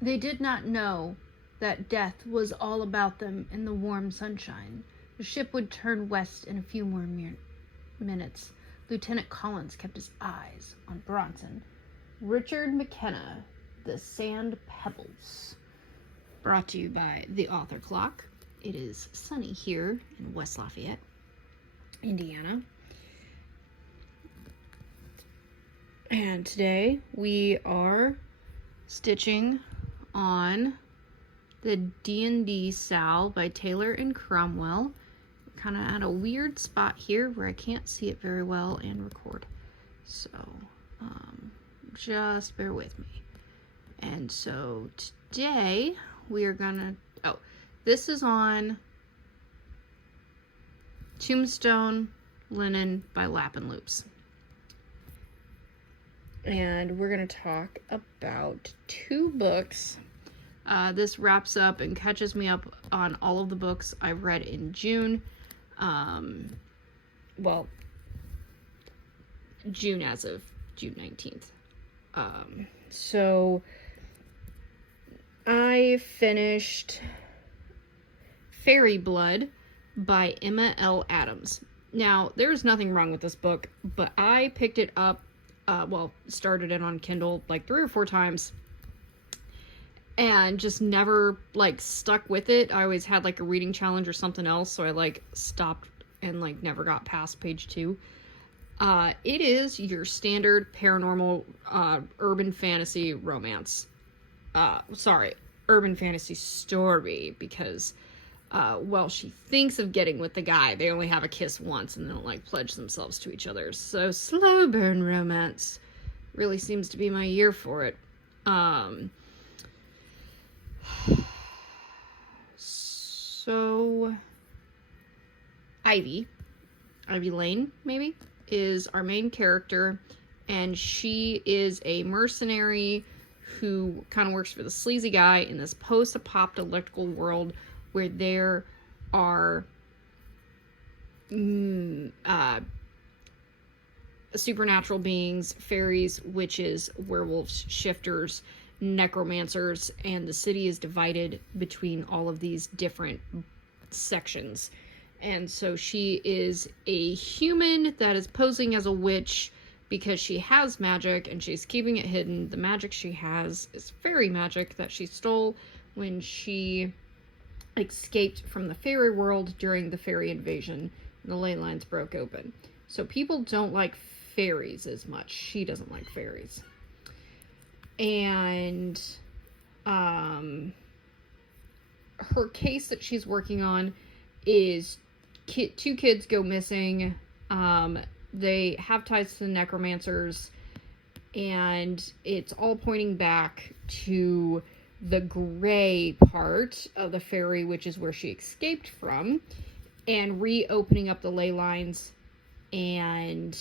They did not know that death was all about them in the warm sunshine. The ship would turn west in a few more minutes. Lieutenant Collins kept his eyes on Bronson. Richard McKenna, The Sand Pebbles. Brought to you by the Author Clock. It is sunny here in West Lafayette, Indiana. And today we are stitching on the D&D Sal by Taylor and Cromwell. Kind of at a weird spot here where I can't see it very well and record. So, just bear with me. And so today we are gonna, this is on Tombstone Linen by Lap and Loops. And we're going to talk about 2 books. This wraps up and catches me up on all of the books I've read in June. June as of June 19th. So I finished Fairy Blood by Emma L. Adams. Now, there's nothing wrong with this book, but I picked it up, started it on Kindle like 3 or 4 times and just never stuck with it. I always had a reading challenge or something else, so I stopped and never got past page 2. It is your standard paranormal urban fantasy romance. Urban fantasy story, because she thinks of getting with the guy. They only have a kiss once and they don't pledge themselves to each other. So slow burn romance really seems to be my year for it. So Ivy Lane, maybe, is our main character, and she is a mercenary who kind of works for the sleazy guy in this post-apocalyptic world where there are supernatural beings, fairies, witches, werewolves, shifters, necromancers, and the city is divided between all of these different sections. And so she is a human that is posing as a witch because she has magic and she's keeping it hidden. The magic she has is fairy magic that she stole when she escaped from the fairy world during the fairy invasion and the ley lines broke open. So people don't like fairies as much. She doesn't like fairies. And her case that she's working on is 2 kids go missing. They have ties to the necromancers, and it's all pointing back to the gray part of the fairy, which is where she escaped from, and reopening up the ley lines and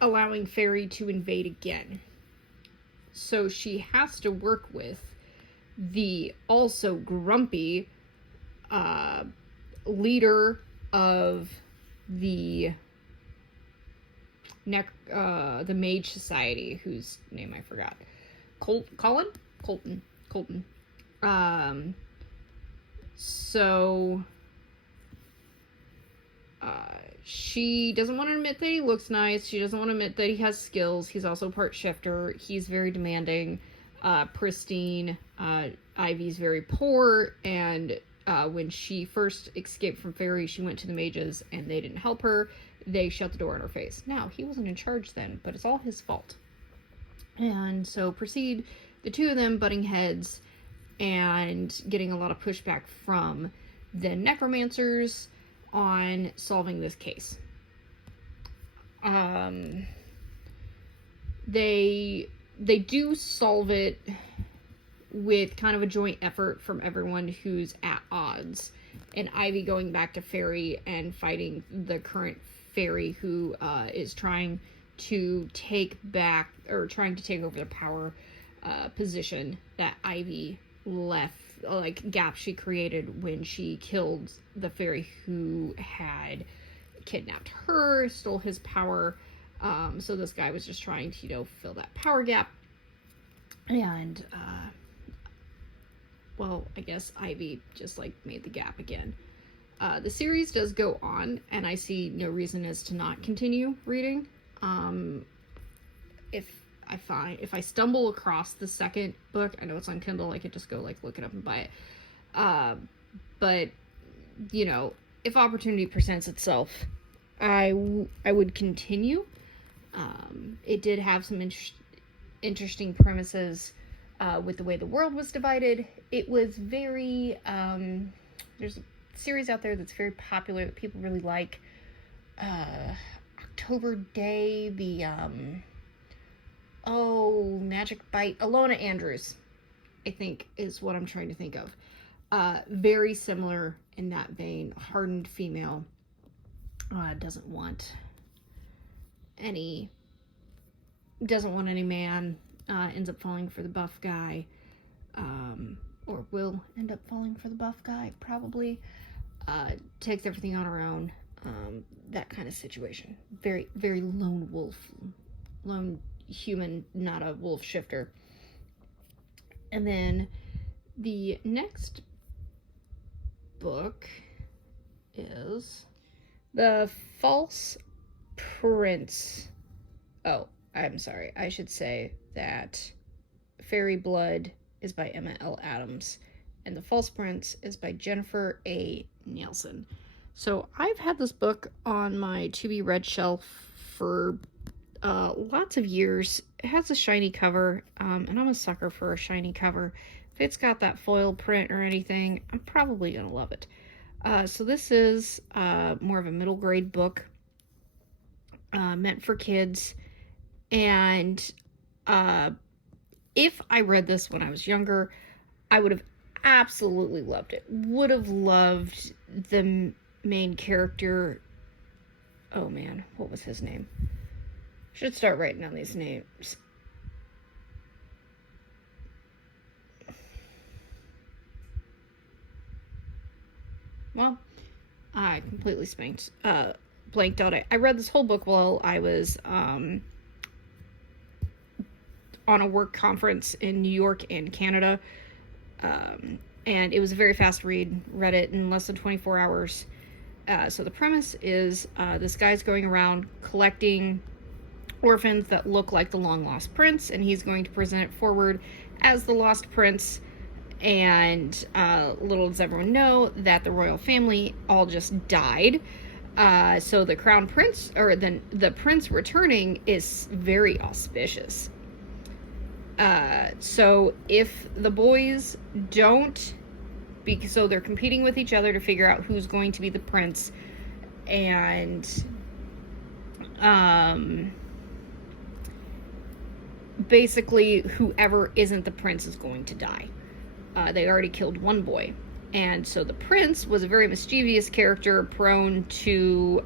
allowing fairy to invade again. So she has to work with the also grumpy leader of the Mage Society, whose name I forgot. Colton. She doesn't want to admit that he looks nice. She doesn't want to admit that he has skills. He's also part shifter. He's very demanding, pristine. Ivy's very poor, and when she first escaped from Fairy, she went to the mages, and they didn't help her. They shut the door in her face. Now, he wasn't in charge then, but it's all his fault. And so proceed the 2 of them butting heads and getting a lot of pushback from the necromancers on solving this case. They do solve it with kind of a joint effort from everyone who's at odds. And Ivy going back to Fairy and fighting the current Fairy who is trying to take over the power position that Ivy left, gap she created when she killed the Fairy who had kidnapped her, stole his power. So this guy was just trying to, fill that power gap. And, well, I guess Ivy just, made the gap again. The series does go on, and I see no reason as to not continue reading. If I stumble across the second book, I know it's on Kindle, I could just go, look it up and buy it. But, if opportunity presents itself, I would continue. It did have some interesting premises with the way the world was divided. It was very, there's a series out there that's very popular that people really like. October Day, the, Magic Bite, Alona Andrews, I think is what I'm trying to think of. Very similar in that vein. Hardened female, doesn't want any man, ends up falling for the buff guy, or will end up falling for the buff guy, probably, takes everything on her own, that kind of situation. Very, very lone wolf, lone human, not a wolf shifter. And then the next book is The False Prince. Oh, I'm sorry. I should say that Fairy Blood is by Emma L. Adams, and The False Prince is by Jennifer A. Nielsen. So I've had this book on my to-be-read shelf for lots of years. It has a shiny cover, and I'm a sucker for a shiny cover. If it's got that foil print or anything, I'm probably going to love it. So this is more of a middle grade book, meant for kids. And if I read this when I was younger, I would have absolutely loved it. Would have loved the main character. Oh man, what was his name? Should start writing down these names. Well, I completely blanked out. I read this whole book while I was on a work conference in New York and Canada. And it was a very fast read. Read it in less than 24 hours. So the premise is this guy's going around collecting orphans that look like the long-lost prince, and he's going to present it forward as the lost prince. And little does everyone know that the royal family all just died. So the crown prince, or the prince returning, is very auspicious. So if the boys don't, so they're competing with each other to figure out who's going to be the prince, and basically whoever isn't the prince is going to die. They already killed one boy, and so the prince was a very mischievous character, prone to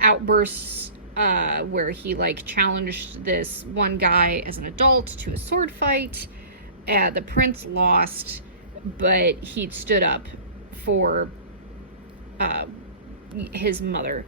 outbursts, where he challenged this one guy as an adult to a sword fight. The prince lost, but he stood up for his mother.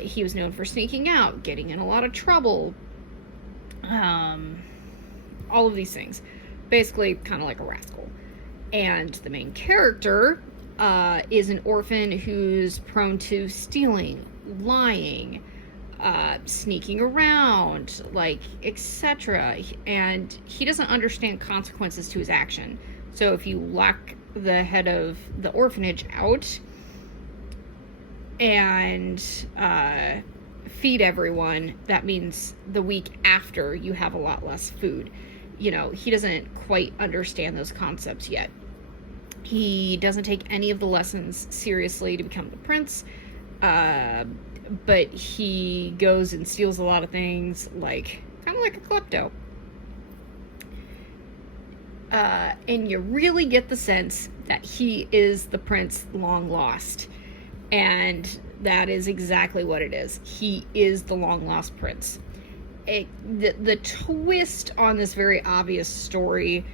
He was known for sneaking out, getting in a lot of trouble, all of these things. Basically kind of like a rascal. And the main character is an orphan who's prone to stealing, lying, sneaking around, etc. And he doesn't understand consequences to his action. So if you lock the head of the orphanage out and feed everyone, that means the week after you have a lot less food. He doesn't quite understand those concepts yet. He doesn't take any of the lessons seriously to become the prince, but he goes and steals a lot of things, kind of like a klepto. And you really get the sense that he is the prince long lost. And that is exactly what it is. He is the long lost prince. The twist on this very obvious story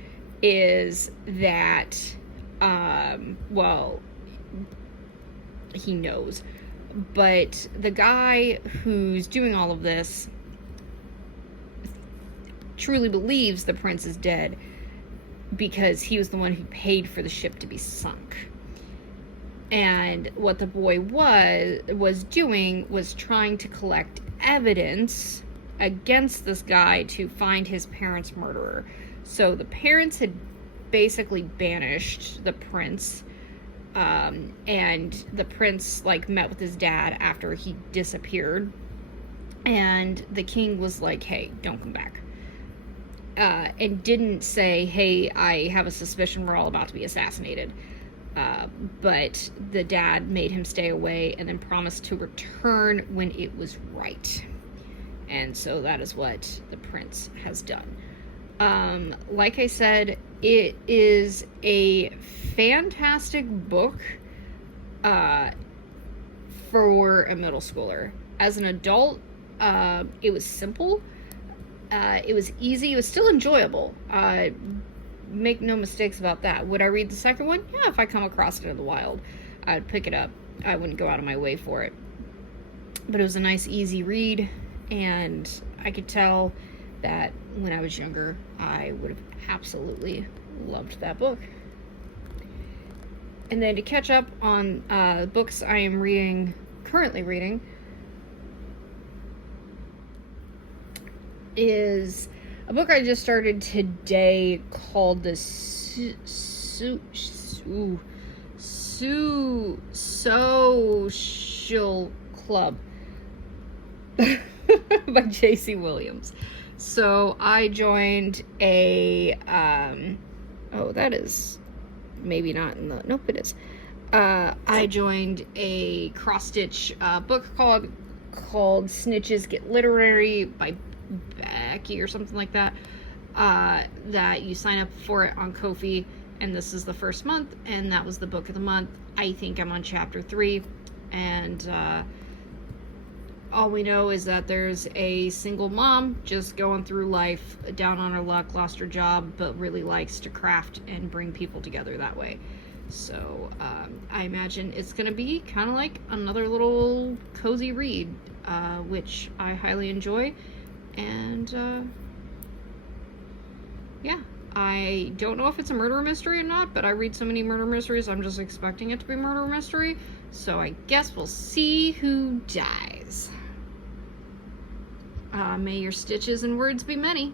is that, he knows, But the guy who's doing all of this truly believes the prince is dead because he was the one who paid for the ship to be sunk. And what the boy was doing was trying to collect evidence against this guy to find his parents' murderer. So the parents had basically banished the prince, and the prince like met with his dad after he disappeared, and the king was like, hey, don't come back, and didn't say, hey, I have a suspicion we're all about to be assassinated. But the dad made him stay away and then promised to return when it was right. And so that is what the prince has done. Like I said, it is a fantastic book for a middle schooler. As an adult, it was simple. It was easy. It was still enjoyable. Make no mistakes about that. Would I read the second one? Yeah, if I come across it in the wild, I'd pick it up. I wouldn't go out of my way for it. But it was a nice, easy read, and I could tell that when I was younger, I would have absolutely loved that book. And then to catch up on books I am currently reading, is a book I just started today called The Social Club by J.C. Williams. So I joined a, that is maybe not in the, nope, it is. I joined a cross-stitch book called Snitches Get Literary by Becky or something like that, that you sign up for it on Ko-fi, and this is the first month, and that was the book of the month. I think I'm on chapter 3, and all we know is that there's a single mom just going through life, down on her luck, lost her job, but really likes to craft and bring people together that way. So I imagine it's going to be kind of like another little cozy read, which I highly enjoy. And yeah, I don't know if it's a murder mystery or not, but I read so many murder mysteries, I'm just expecting it to be a murder mystery. So I guess we'll see who dies. May your stitches and words be many.